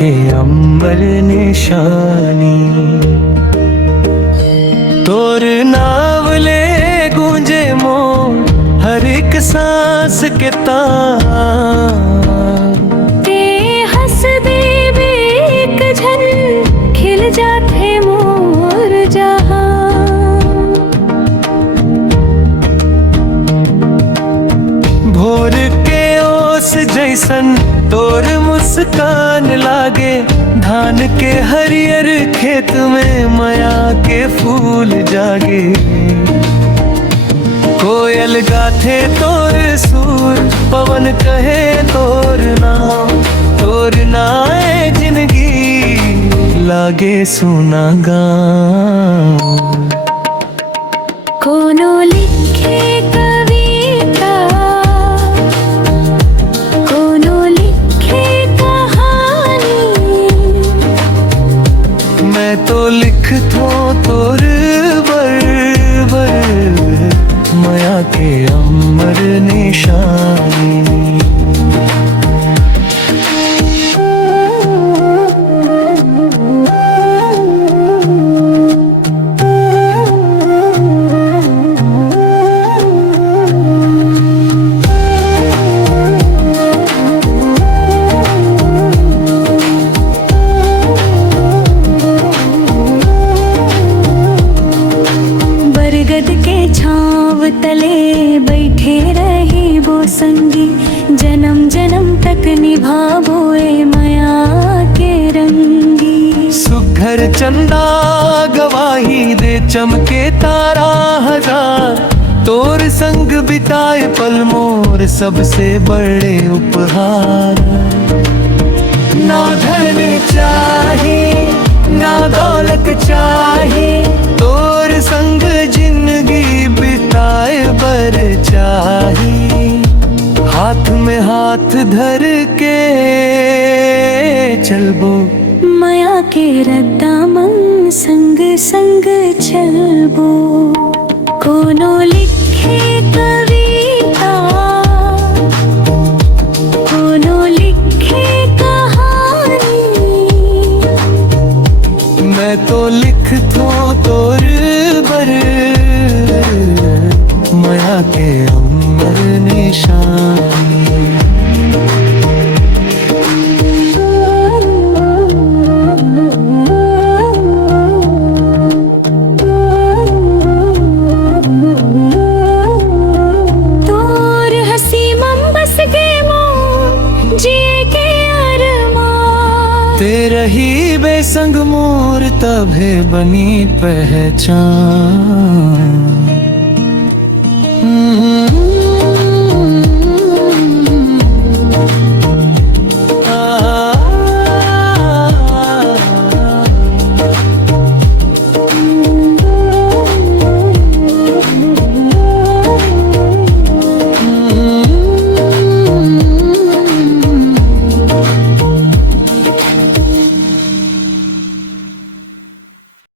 के अम्बर निशानी। तोर नावले गूंजे मोर हर एक सांस के तार। ते हंस दे एक झन खिल जाते मोर जहां। भोर के ओस जैसन तोर मुस्कान लागे, धान के हरियर खेत में माया के फूल जागे। कोयल गाथे तोर सुर, पवन कहे तोर नाम। तोर नाए जिंदगी लागे सुना गाँव। कोनो लिखे कविता, कोनो लिखे कहानी। मैं तो लिखतो तोर बर माया के अमर निशानी। छाँव तले बैठे रहे वो संगी, जन्म जन्म तक निभावोए माया के रंगी। सुघर चंदा गवाही दे चमके तारा हजार, तोर संग बिताए पल मोर सबसे बड़े उपहार। ना धन चाही ना दौलत चाही, तोर संग जिंदगी बिताए बर चाही। हाथ में हाथ धर के चलबो, माया के रद्दा मन संग संग चलबो। कोनो लिखे कविता, कोनो लिखे कहानी। मैं तो लिखतो तोर बर माया के अमर निशानी। तोर हंसी मम बस गे मोर जिए के अरमान। तेरा ही बेसंग मोर तभे बनी पहचान।